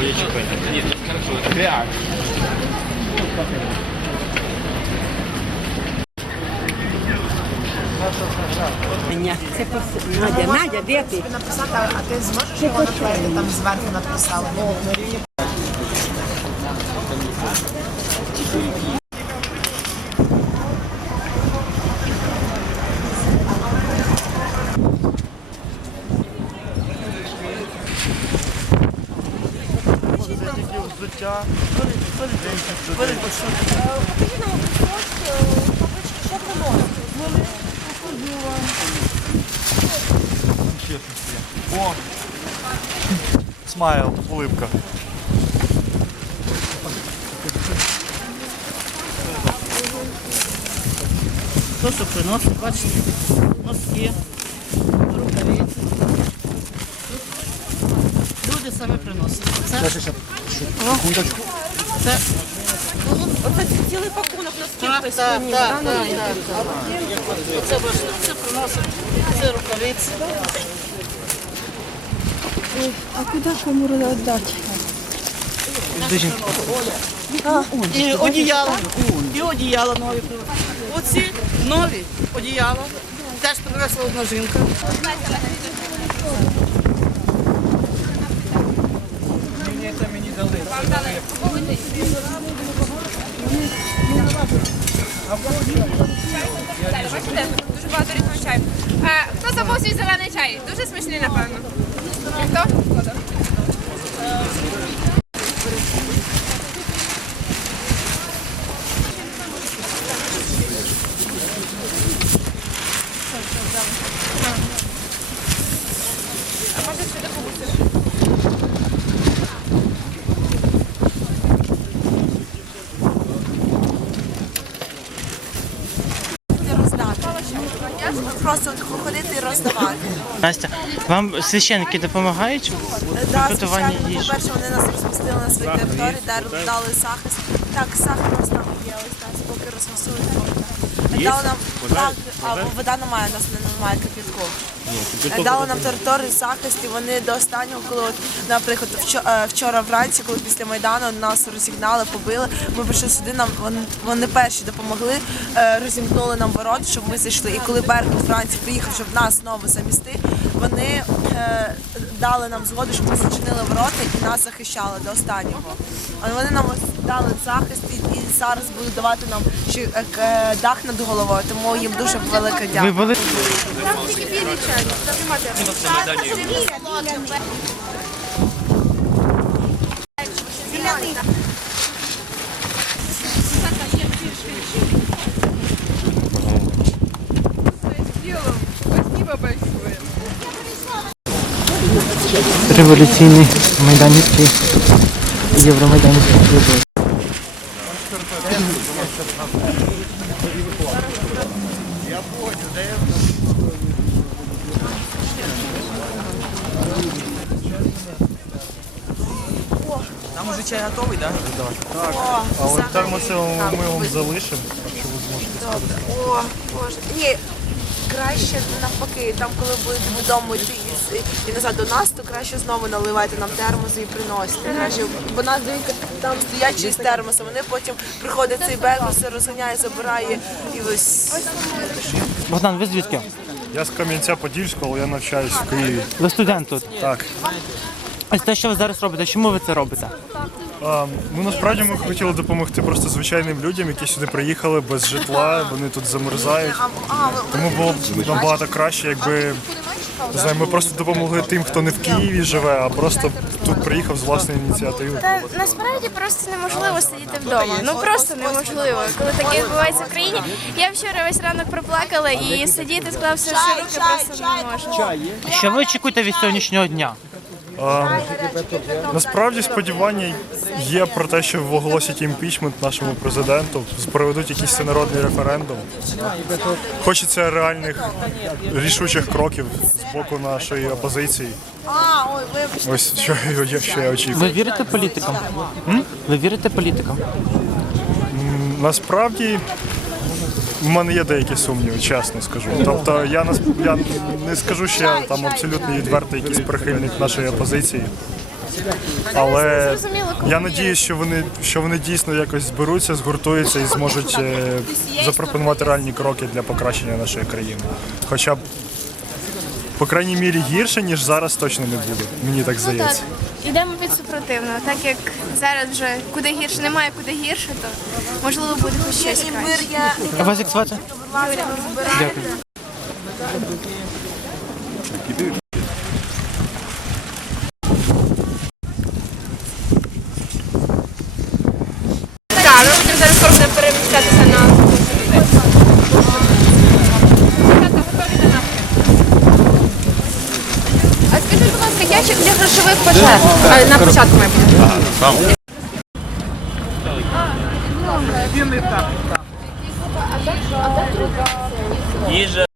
своє ЧП. Ні, хорошо, реально. Це пос- Надя, Надя, де ти? написати, а ти зможеш його наклеїти там зверху написали? О! Смайл, улыбка. То, що приносить, бачите, носки, рукавиці. Люди самі приносять. Це, це Оце цілий пакунок носків так, так, так, так, так. Оце бачите, це приносить, це рукавиці. А куди кому віддати? І одіяло, і одіяло нові. Оці нові одіяла. Теж принесла одна жінка. Бачите, дуже багато різного чаю. Е, хто забув свій зелений чай? Дуже смачний, напевно. Хто? Хто? А Просто ходити і роздавати. Настя, вам священники допомагають? Да, Приготування звичайно, їжі. по-перше, вони нас розпустили на своїй території, де дали захист. Так, захист у нас там є, ось нас. Дали нам так, а вода немає, у нас немає кипятку. Дали нам територію захист, і вони до останнього, коли, от, наприклад, вчо- е, вчора вранці, коли після Майдану нас розігнали, побили, ми прийшли сюди, нам вони, вони перші допомогли, е, розімкнули нам ворота, щоб ми зайшли. І коли Беркут вранці приїхав, щоб нас знову замісти, вони е, дали нам згоду, щоб ми зачинили ворота і нас захищали до останнього. А вони нам дали захист і, і зараз будуть давати нам ще е, е, дах над головою, тому їм дуже велике Ви дякую. були Там тільки. Там немає. Революційний майданівський євромайданівський клуб. Там уже чай готовий, так? Але термоси ми вам залишимо, якщо ви зможете. О, Боже. Ні, краще навпаки, там коли будете додому йти і, і назад до нас, то краще знову наливайте нам термоси і приносите. Краще, бо нас дивіться, там стоять з термосом, вони потім приходить цей все розганяє, забирає і ось. Богдан, ви звідки? Я з Кам'янця-Подільського, але я навчаюсь в Києві. Ви студент тут. Так. Ось те, що ви зараз робите, чому ви це робите? А, ну насправді ми хотіли допомогти просто звичайним людям, які сюди приїхали без житла, вони тут замерзають. Тому було б набагато краще, якби не знаю, ми просто допомогли тим, хто не в Києві живе, а просто тут приїхав з власної ініціативи. Та насправді просто неможливо сидіти вдома. Ну просто неможливо. Коли таке відбувається в країні. Я вчора весь ранок проплакала і сидіти, склавши руки, просто не можу. Що ви очікуєте від сьогоднішнього дня? Насправді сподівання є про те, що оголосять імпічмент нашому президенту, проведуть якийсь всенародний референдум. Хочеться реальних рішучих кроків з боку нашої опозиції. Ось що я, що я очікую. Ви вірите політикам? М? Ви вірите політикам? Насправді в мене є деякі сумніви, чесно скажу. Тобто я нас я не скажу, що я там абсолютно відвертий якийсь прихильник нашої опозиції. Але я надіюсь, що вони що вони дійсно якось зберуться, згуртуються і зможуть е, запропонувати реальні кроки для покращення нашої країни. Хоча б по крайній мірі гірше, ніж зараз точно не буде. Мені так Ну здається. Йдемо від супротивного. Так як зараз вже куди гірше немає, куди гірше, то можливо буде хоч щось краще. А вас як звати? Так, ми будемо зараз переміщатися грошових пожертв? На початку має бути. Їжа.